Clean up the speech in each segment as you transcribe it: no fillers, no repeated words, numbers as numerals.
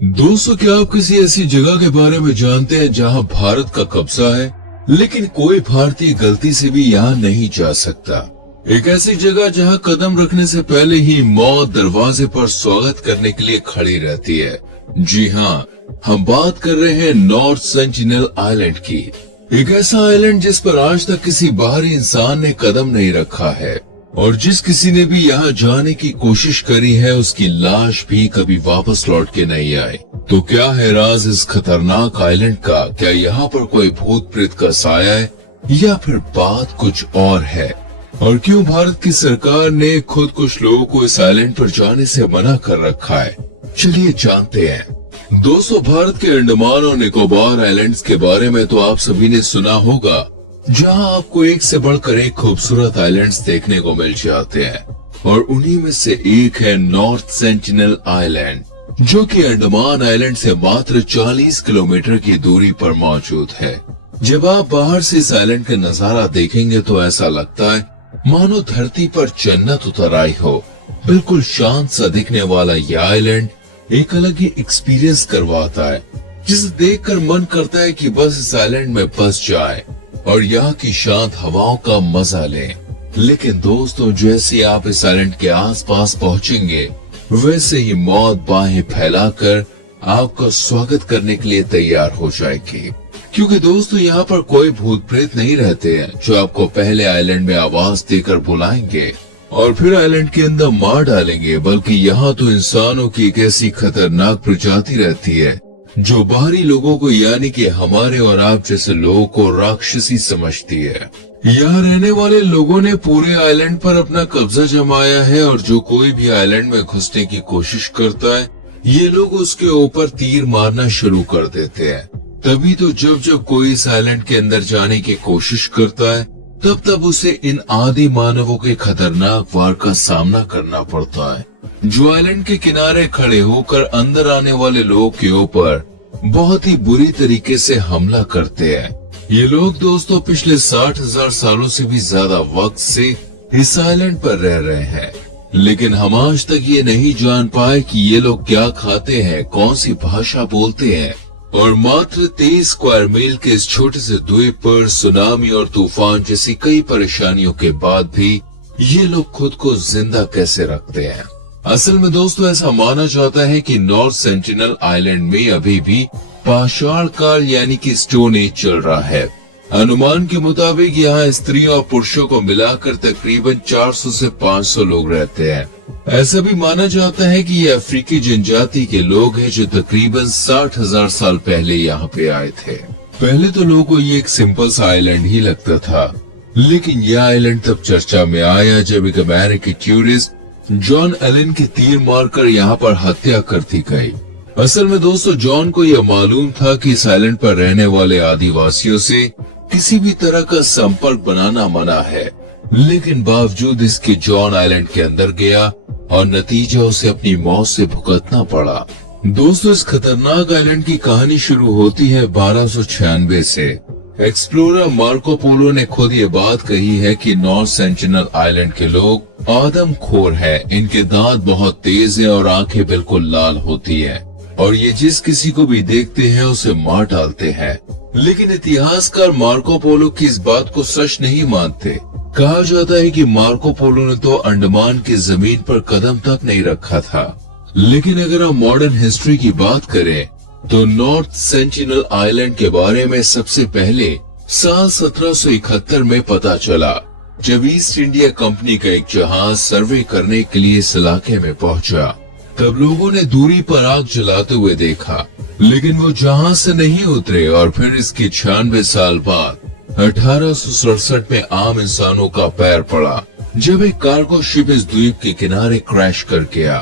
दोस्तों, क्या आप किसी ऐसी जगह के बारे में जानते हैं जहां भारत का कब्जा है, लेकिन कोई भारतीय गलती से भी यहां नहीं जा सकता। एक ऐसी जगह जहां कदम रखने से पहले ही मौत दरवाजे पर स्वागत करने के लिए खड़ी रहती है। जी हाँ, हम बात कर रहे हैं नॉर्थ सेंटिनल आइलैंड की। एक ऐसा आइलैंड जिस पर आज तक किसी बाहरी इंसान ने कदम नहीं रखा है, और जिस किसी ने भी यहाँ जाने की कोशिश करी है उसकी लाश भी कभी वापस लौट के नहीं आई। तो क्या है राज इस खतरनाक आइलैंड का? क्या यहाँ पर कोई भूत प्रेत का साया है या फिर बात कुछ और है? और क्यों भारत की सरकार ने खुद कुछ लोगों को इस आइलैंड पर जाने से मना कर रखा है? चलिए जानते हैं। दोस्तों, भारत के अंडमान और निकोबार आइलैंड्स के बारे में तो आप सभी ने सुना होगा, जहां आपको एक से बढ़कर एक खूबसूरत आइलैंड्स देखने को मिल जाते हैं। और उन्हीं में से एक है नॉर्थ सेंटिनल आइलैंड, जो कि अंडमान आइलैंड से मात्र 40 किलोमीटर की दूरी पर मौजूद है। जब आप बाहर से इस आइलैंड का नजारा देखेंगे तो ऐसा लगता है मानो धरती पर जन्नत उतर आई हो। बिल्कुल शांत सा दिखने वाला यह आइलैंड एक अलग ही एक्सपीरियंस करवाता है, जिसे देखकर मन करता है कि बस इस आइलैंड में बस जाए और यहाँ की शांत हवाओं का मजा लें। लेकिन दोस्तों, जैसे आप इस आइलैंड के आसपास पहुँचेंगे, वैसे ही मौत बाहें फैलाकर आपका स्वागत करने के लिए तैयार हो जाएगी। क्योंकि दोस्तों, यहाँ पर कोई भूत प्रेत नहीं रहते हैं जो आपको पहले आइलैंड में आवाज देकर बुलाएंगे और फिर आइलैंड के अंदर मार डालेंगे, बल्कि यहाँ तो इंसानों की एक ऐसी खतरनाक प्रजाति रहती है जो बाहरी लोगों को, यानी कि हमारे और आप जैसे लोगों को राक्षसी समझती है। यहाँ रहने वाले लोगों ने पूरे आइलैंड पर अपना कब्जा जमाया है और जो कोई भी आइलैंड में घुसने की कोशिश करता है, ये लोग उसके ऊपर तीर मारना शुरू कर देते हैं। तभी तो जब जब कोई इस आइलैंड के अंदर जाने की कोशिश करता है, तब तब उसे इन आदि मानवों के खतरनाक वार का सामना करना पड़ता है, जो आइलैंड के किनारे खड़े होकर अंदर आने वाले लोगों के ऊपर बहुत ही बुरी तरीके से हमला करते हैं। ये लोग दोस्तों पिछले 60,000 सालों से भी ज्यादा वक्त से इस आइलैंड पर रह रहे हैं, लेकिन हम आज तक ये नहीं जान पाए कि ये लोग क्या खाते हैं, कौन सी भाषा बोलते हैं, और मात्र 23 स्क्वायर मील के इस छोटे से द्वीप पर सुनामी और तूफान जैसी कई परेशानियों के बाद भी ये लोग खुद को जिंदा कैसे रखते हैं। असल में दोस्तों, ऐसा माना जाता है कि नॉर्थ सेंटिनल आइलैंड में अभी भी पाषाण काल यानी कि स्टोन एज चल रहा है। अनुमान के मुताबिक यहाँ स्त्रियों और पुरुषों को मिलाकर तकरीबन 400 से 500 लोग रहते हैं। ऐसा भी माना जाता है कि ये अफ्रीकी जनजाति के लोग हैं जो तकरीबन 60,000 साल पहले यहाँ पे आए थे। पहले तो लोगों को ये एक सिंपल सा आइलैंड ही लगता था, लेकिन यह आइलैंड तब चर्चा में आया जब एक अमेरिकी टूरिस्ट जॉन एलन की तीर मारकर यहाँ पर हत्या कर दी गई। असल में दोस्तों, जॉन को यह मालूम था कि इस आइलैंड पर रहने वाले आदिवासियों से किसी भी तरह का संपर्क बनाना मना है, लेकिन बावजूद इसके जॉन आइलैंड के अंदर गया और नतीजा उसे अपनी मौत से भुगतना पड़ा। दोस्तों, इस खतरनाक आइलैंड की कहानी शुरू होती है 1296 से। एक्सप्लोरर मार्को पोलो ने खुद ये बात कही है कि नॉर्थ सेंटिनल आइलैंड के लोग आदमखोर हैं, इनके दांत बहुत तेज हैं और आंखें बिल्कुल लाल होती हैं, और ये जिस किसी को भी देखते हैं उसे मार डालते हैं। लेकिन इतिहासकार मार्को पोलो की इस बात को सच नहीं मानते। कहा जाता है कि मार्को पोलो ने तो अंडमान की जमीन पर कदम तक नहीं रखा था। लेकिन अगर हम मॉडर्न हिस्ट्री की बात करें तो नॉर्थ सेंटिनल आइलैंड के बारे में सबसे पहले साल 1771 में पता चला, जब ईस्ट इंडिया कंपनी का एक जहाज सर्वे करने के लिए इस इलाके में पहुंचा। तब लोगों ने दूरी पर आग जलाते हुए देखा, लेकिन वो जहाज से नहीं उतरे और फिर इसके 96 साल बाद 1867 में आम इंसानों का पैर पड़ा, जब एक कार्गो शिप इस द्वीप के किनारे क्रैश कर गया।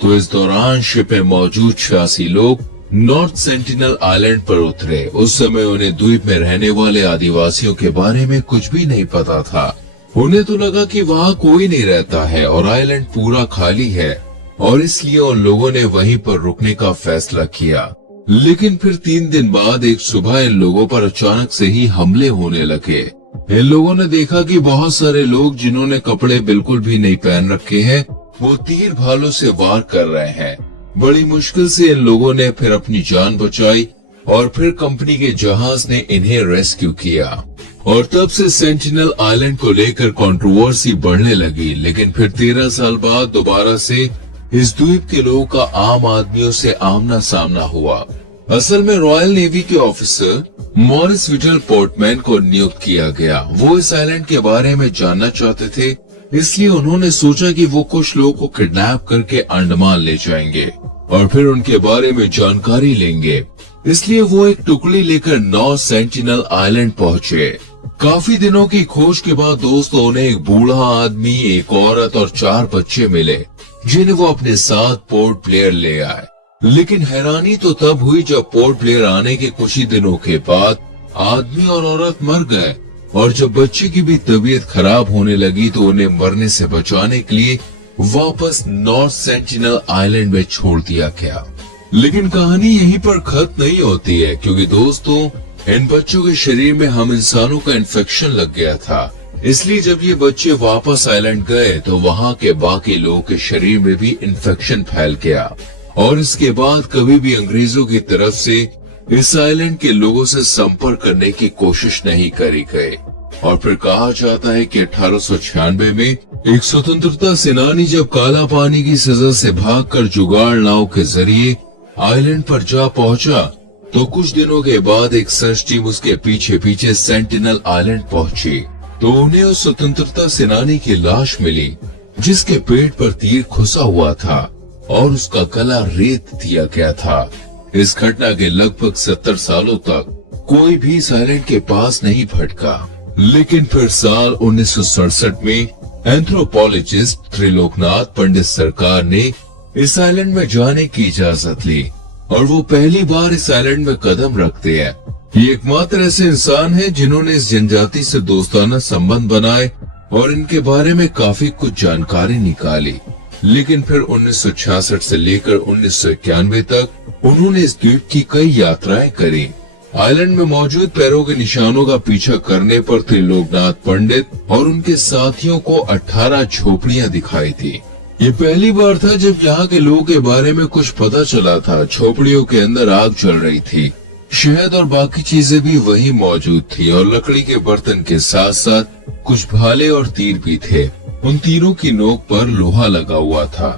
तो इस दौरान शिप में मौजूद 86 लोग नॉर्थ सेंटिनल आइलैंड पर उतरे। उस समय उन्हें द्वीप में रहने वाले आदिवासियों के बारे में कुछ भी नहीं पता था। उन्हें तो लगा कि वहाँ कोई नहीं रहता है और आइलैंड पूरा खाली है, और इसलिए उन लोगों ने वहीं पर रुकने का फैसला किया। लेकिन फिर 3 दिन बाद एक सुबह इन लोगों पर अचानक से ही हमले होने लगे। इन लोगों ने देखा कि बहुत सारे लोग जिन्होंने कपड़े बिल्कुल भी नहीं पहन रखे हैं, वो तीर भालों से वार कर रहे हैं। बड़ी मुश्किल से इन लोगों ने फिर अपनी जान बचाई और फिर कंपनी के जहाज ने इन्हें रेस्क्यू किया और तब से सेंटिनल आइलैंड को लेकर कंट्रोवर्सी बढ़ने लगी। लेकिन फिर 13 साल बाद दोबारा से इस द्वीप के लोगों का आम आदमियों से आमना सामना हुआ। असल में रॉयल नेवी के ऑफिसर मॉरिस विटल पोर्टमैन को नियुक्त किया गया। वो इस आइलैंड के बारे में जानना चाहते थे, इसलिए उन्होंने सोचा कि वो कुछ लोगों को किडनैप करके अंडमान ले जाएंगे और फिर उनके बारे में जानकारी लेंगे। इसलिए वो एक टुकड़ी लेकर नॉर्थ सेंटिनल आइलैंड पहुंचे। काफी दिनों की खोज के बाद दोस्तों उन्हें एक बूढ़ा आदमी, एक औरत और 4 बच्चे मिले, जिन्हें वो अपने साथ पोर्ट ब्लेयर ले आए। लेकिन हैरानी तो तब हुई जब पोर्ट ब्लेयर आने के कुछ ही दिनों के बाद आदमी और औरत मर गए और जब बच्चे की भी तबीयत खराब होने लगी तो उन्हें मरने से बचाने के लिए वापस नॉर्थ सेंटिनल आइलैंड में छोड़ दिया गया। लेकिन कहानी यहीं पर खत्म नहीं होती है, क्योंकि दोस्तों इन बच्चों के शरीर में हम इंसानों का इन्फेक्शन लग गया था। इसलिए जब ये बच्चे वापस आइलैंड गए तो वहाँ के बाकी लोगों के शरीर में भी इन्फेक्शन फैल गया और इसके बाद कभी भी अंग्रेजों की तरफ से इस आइलैंड के लोगों से संपर्क करने की कोशिश नहीं करी गई। और फिर कहा जाता है कि 1896 में एक स्वतंत्रता सेनानी जब काला पानी की सजा से भागकर जुगाड़ नाव के जरिए आइलैंड पर जा पहुंचा तो कुछ दिनों के बाद एक सर्च टीम उसके पीछे पीछे सेंटिनल आइलैंड पहुंची तो उन्हें उस स्वतंत्रता सेनानी की लाश मिली, जिसके पेट पर तीर घुसा हुआ था और उसका गला रेत दिया गया था। इस घटना के लगभग 70 सालों तक कोई भी इस आइलैंड के पास नहीं भटका। लेकिन फिर साल 1967 में एंथ्रोपोलॉजिस्ट त्रिलोकनाथ पंडित सरकार ने इस आइलैंड में जाने की इजाजत ली और वो पहली बार इस आइलैंड में कदम रखते हैं। ये एकमात्र ऐसे इंसान हैं जिन्होंने इस जनजाति से दोस्ताना संबंध बनाए और इनके बारे में काफी कुछ जानकारी निकाली। लेकिन फिर 1966 से लेकर 1991 तक उन्होंने इस द्वीप की कई यात्राएं करी। आइलैंड में मौजूद पैरों के निशानों का पीछा करने पर त्रिलोकनाथ पंडित और उनके साथियों को 18 झोपड़ियां दिखाई थी। ये पहली बार था जब यहाँ के लोगों के बारे में कुछ पता चला था। झोपड़ियों के अंदर आग जल रही थी, शहद और बाकी चीजें भी वही मौजूद थी और लकड़ी के बर्तन के साथ साथ कुछ भाले और तीर भी थे। उन तीरों की नोक पर लोहा लगा हुआ था,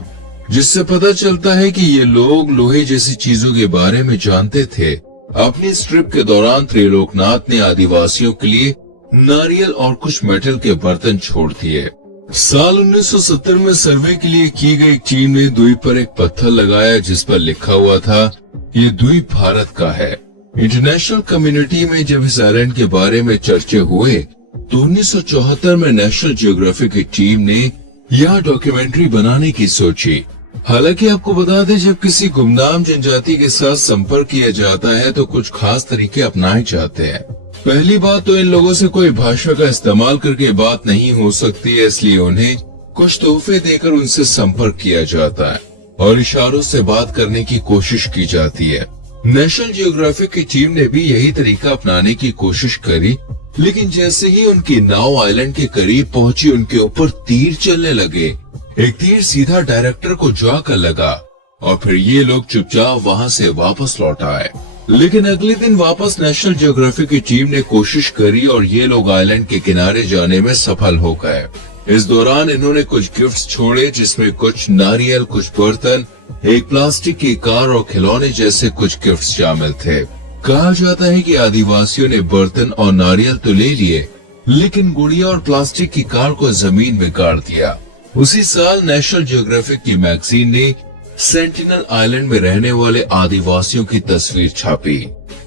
जिससे पता चलता है कि ये लोग लोहे जैसी चीजों के बारे में जानते थे। अपनी इस ट्रिप के दौरान त्रिलोकनाथ ने आदिवासियों के लिए नारियल और कुछ मेटल के बर्तन छोड़ दिए। साल 1970 में सर्वे के लिए की गई टीम ने द्वीप पर एक पत्थर लगाया जिस पर लिखा हुआ था ये द्वीप भारत का है। इंटरनेशनल कम्युनिटी में जब इस आइलैंड के बारे में चर्चे हुए तो 1974 में नेशनल जियोग्राफिक की टीम ने यहाँ डॉक्यूमेंट्री बनाने की सोची। हालांकि आपको बता दें, जब किसी गुमनाम जनजाति के साथ संपर्क किया जाता है तो कुछ खास तरीके अपनाए जाते हैं। पहली बात तो इन लोगों से कोई भाषा का इस्तेमाल करके बात नहीं हो सकती है, इसलिए उन्हें कुछ तोहफे देकर उनसे संपर्क किया जाता है और इशारों से बात करने की कोशिश की जाती है। नेशनल जियोग्राफिक की टीम ने भी यही तरीका अपनाने की कोशिश करी, लेकिन जैसे ही उनकी नाव आइलैंड के करीब पहुंची उनके ऊपर तीर चलने लगे। एक तीर सीधा डायरेक्टर को जाकर लगा और फिर ये लोग चुपचाप वहां से वापस लौट आए। लेकिन अगले दिन वापस नेशनल जियोग्राफिक की टीम ने कोशिश करी और ये लोग आइलैंड के किनारे जाने में सफल हो गए। इस दौरान इन्होंने कुछ गिफ्ट्स छोड़े, जिसमें कुछ नारियल, कुछ बर्तन, एक प्लास्टिक की कार और खिलौने जैसे कुछ गिफ्ट्स शामिल थे। कहा जाता है कि आदिवासियों ने बर्तन और नारियल तो ले लिए, लेकिन गुड़िया और प्लास्टिक की कार को जमीन में गाड़ दिया। उसी साल नेशनल जियोग्राफिक की मैगजीन ने सेंटिनल आइलैंड में रहने वाले आदिवासियों की तस्वीर छापी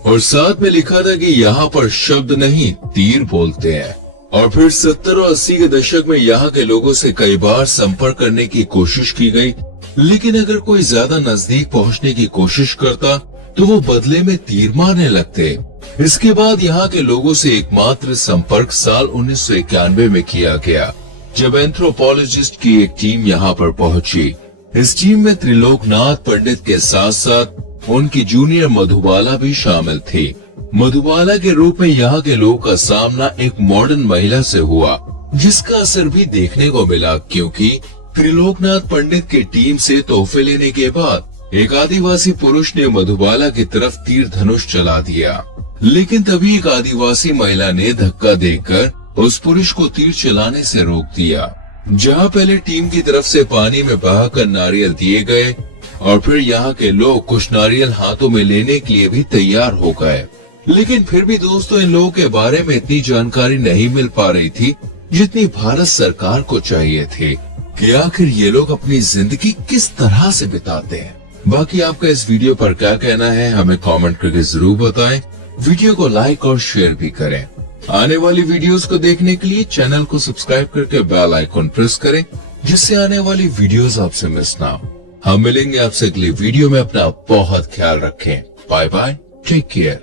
और साथ में लिखा था कि यहाँ पर शब्द नहीं तीर बोलते हैं। और फिर 70 और 80 के दशक में यहाँ के लोगों से कई बार संपर्क करने की कोशिश की गई, लेकिन अगर कोई ज्यादा नजदीक पहुँचने की कोशिश करता तो वो बदले में तीर मारने लगते। इसके बाद यहाँ के लोगों से एकमात्र संपर्क साल 1991 में किया गया, जब एंथ्रोपोलॉजिस्ट की एक टीम यहाँ पर पहुंची। इस टीम में त्रिलोकनाथ पंडित के साथ साथ उनकी जूनियर मधुबाला भी शामिल थी। मधुबाला के रूप में यहाँ के लोगों का सामना एक मॉडर्न महिला से हुआ, जिसका असर भी देखने को मिला, क्योंकि त्रिलोकनाथ पंडित की टीम से तोहफे लेने के बाद एक आदिवासी पुरुष ने मधुबाला की तरफ तीर धनुष चला दिया, लेकिन तभी एक आदिवासी महिला ने धक्का देकर उस पुरुष को तीर चलाने से रोक दिया। जहां पहले टीम की तरफ से पानी में बहाकर नारियल दिए गए और फिर यहाँ के लोग कुछ नारियल हाथों में लेने के लिए भी तैयार हो गए, लेकिन फिर भी दोस्तों इन लोगों के बारे में इतनी जानकारी नहीं मिल पा रही थी जितनी भारत सरकार को चाहिए थी कि आखिर ये लोग अपनी जिंदगी किस तरह से बिताते हैं। बाकी आपका इस वीडियो पर क्या कहना है हमें कमेंट करके जरूर बताएं। वीडियो को लाइक और शेयर भी करें। आने वाली वीडियोस को देखने के लिए चैनल को सब्सक्राइब करके बेल आइकॉन प्रेस करें, जिससे आने वाली वीडियोस आपसे मिस ना हो। हम मिलेंगे आपसे अगली वीडियो में। अपना बहुत ख्याल रखें। Bye bye, take care.